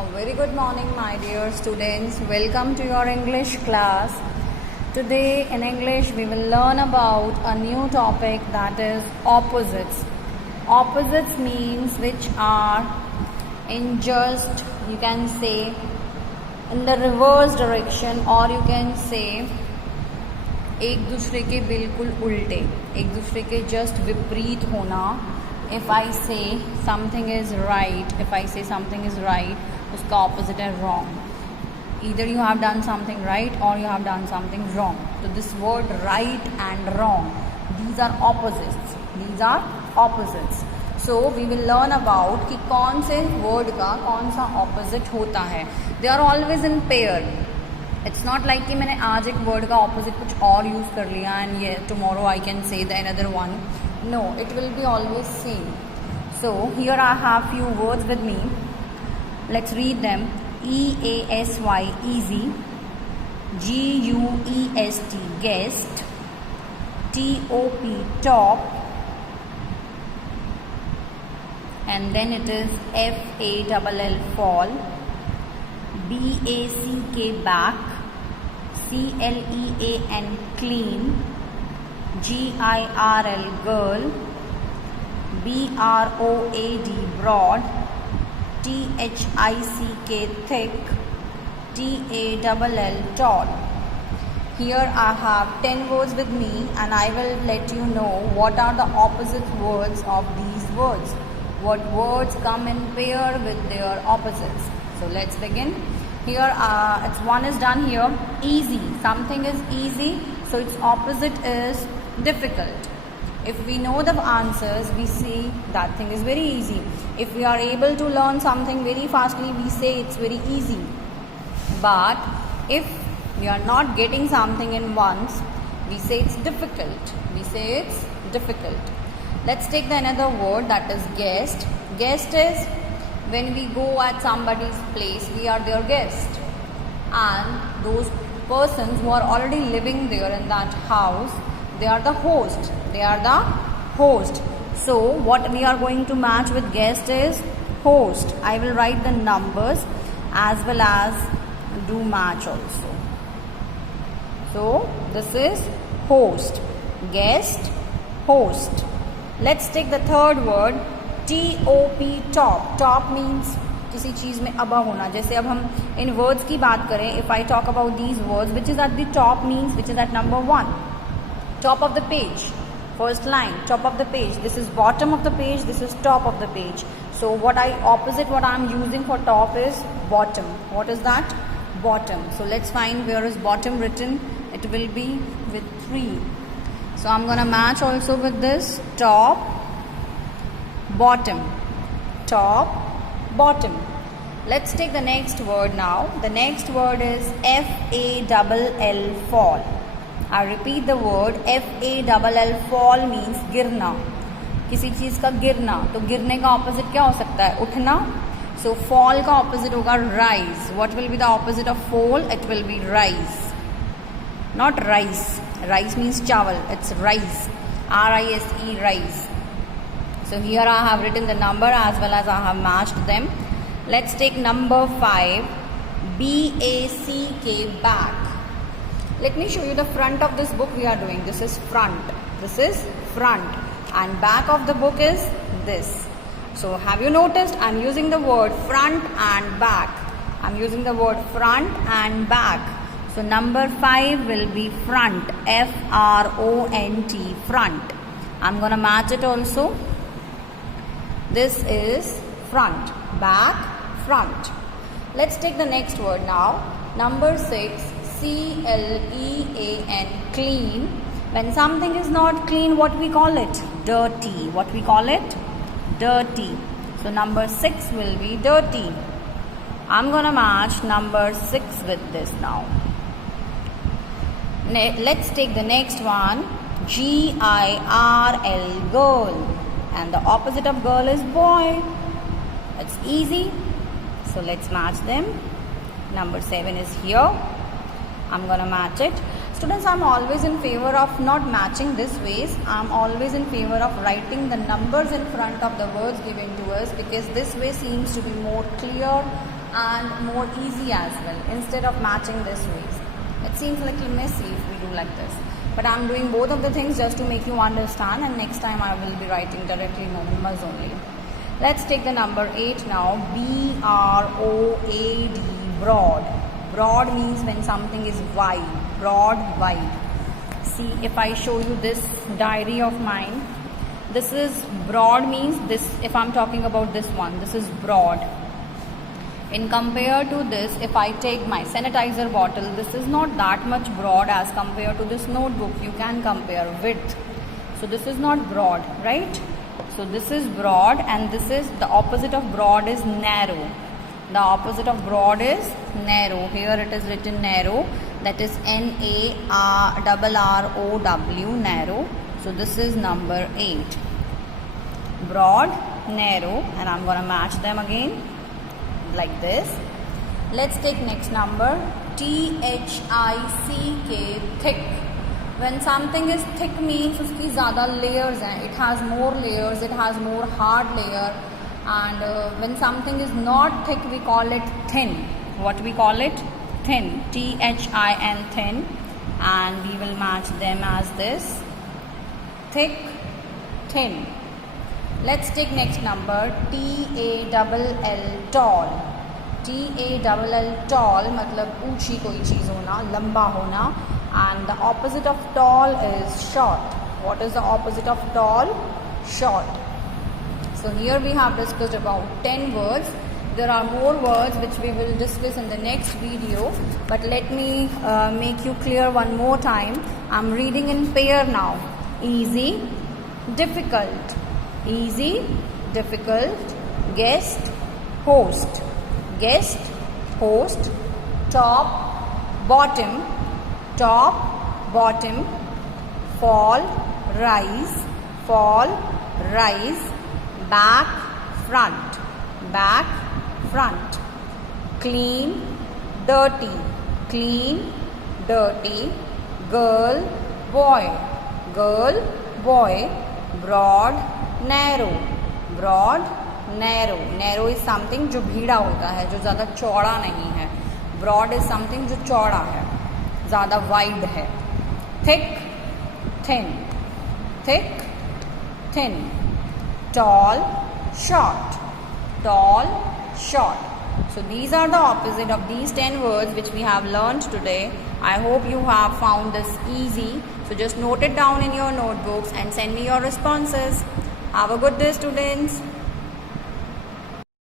A very good morning, my dear students. Welcome to your English class. Today in English we will learn about a new topic, that is opposites. Opposites means which are in just, you can say, in the reverse direction, or you can say एक दूसरे के बिल्कुल उल्टे, एक दूसरे के just विपरीत होना. If I say something is right, if I say something is right, उसका opposite है wrong. Either you have done something right or you have done something wrong. So this word right and wrong, these are opposites. These are opposites. So we will learn about कि कौन से word का कौन सा opposite होता है. They are always in pair. It's not like कि मैंने आज एक word का opposite कुछ और use कर लिया and yeah, tomorrow I can say the another one. No, it will be always same. So here I have few words with me. Let's read them. EASY, easy. GUEST, guest. TOP, top. And then it is FALL, fall. BACK, back. CLEAN, clean. GIRL, girl. BROAD, broad. THICK, thick. TALL, tall. Here I have 10 words with me and I will let you know what are the opposite words of these words. What words come in pair with their opposites. So let's begin. Here one is done here. Easy. Something is easy, so its opposite is difficult. If we know the answers, we see that thing is very easy. If we are able to learn something very fastly, we say it's very easy. But if we are not getting something in once, we say it's difficult. We say it's difficult. Let's take the another word, that is guest. Guest is when we go at somebody's place, we are their guest. And those persons who are already living there in that house, they are the host. They are the host. So what we are going to match with guest is host. I will write the numbers as well as do match also. So this is host, guest, host. Let's take the third word, TOP, top. Top means किसी चीज़ में above होना. जैसे अब हम इन words की बात करें, if I talk about these words, which is at the top means which is at number 1. Top of the page, first line, top of the page. This is bottom of the page, this is top of the page. So what I'm using for top is bottom. What is that? Bottom. So let's find where is bottom written. It will be with 3. So I'm gonna match also with this, top, bottom, top, bottom. Let's take the next word now. The next word is FALL, fall. I repeat the word, FALL, fall means गिरना. किसी चीज़ का गिरना. तो गिरने का opposite क्या हो सकता है? उठना. So fall का opposite होगा rise. What will be the opposite of fall? It will be rise. Not rice. Rice means chawal. It's rice. RISE, rice. So here I have written the number as well as I have matched them. Let's take number 5. BACK, back. Let me show you the front of this book we are doing. This is front. This is front. And back of the book is this. So have you noticed I'm using the word front and back. I'm using the word front and back. So number 5 will be front. FRONT, front. I'm gonna match it also. This is front, back, front. Let's take the next word now. Number 6, CLEAN, clean. When something is not clean, what we call it? Dirty. What we call it? Dirty. So number 6 will be dirty. I'm gonna match number 6 with this now. Let's take the next one, GIRL, girl. And the opposite of girl is boy. It's easy. So let's match them. Number 7 is here. I'm gonna match it. Students, I'm always in favor of not matching this ways. I'm always in favor of writing the numbers in front of the words given to us, because this way seems to be more clear and more easy as well, instead of matching this ways. It seems a little messy if we do like this, but I'm doing both of the things just to make you understand, and next time I will be writing directly numbers only. Let's take the number 8 now. B-R-O-A-D, broad. Broad means when something is wide, broad, wide. See, if I show you this diary of mine, this is broad means this, if I'm talking about this one, this is broad. In compare to this, if I take my sanitizer bottle, this is not that much broad as compared to this notebook. You can compare width. So this is not broad, right? So this is broad, and this is the opposite of broad is narrow. The opposite of broad is narrow. Here it is written narrow, that is N-A-R-R-R-O-W, narrow. So this is number 8. Broad, narrow, and I'm going to match them again like this. Let's take next number, T-H-I-C-K, thick. When something is thick means uski zyada layers hain. It has more layers, it has more hard layer. And when something is not thick, we call it thin. What we call it? Thin. T-H-I-N, thin. And we will match them as this. Thick, thin. Let's take next number, T-A-L-L, tall. T-A-L-L, tall मतलब ऊंची कोई चीज़ होना, लंबा होना. And the opposite of tall is short. What is the opposite of tall? Short. So here we have discussed about 10 words. There are more words which we will discuss in the next video, but let me make you clear one more time. I'm reading in pair now. Easy, difficult. Easy, difficult. Guest, host. Guest, host. Top, bottom. Top, bottom. Fall, rise. Fall, rise. Back, front. Back, front. Clean, dirty. Clean, dirty. Girl, boy. Girl, boy. Broad, narrow. Broad, narrow. Narrow is something जो भीड़ा होता है, जो ज़्यादा चौड़ा नहीं है. Broad is something जो चौड़ा है, ज़्यादा wide है. Thick, thin. Thick, thin. Tall, short. Tall, short. So these are the opposite of these 10 words which we have learned today. I hope you have found this easy. So just note it down in your notebooks and send me your responses. Have a good day, students.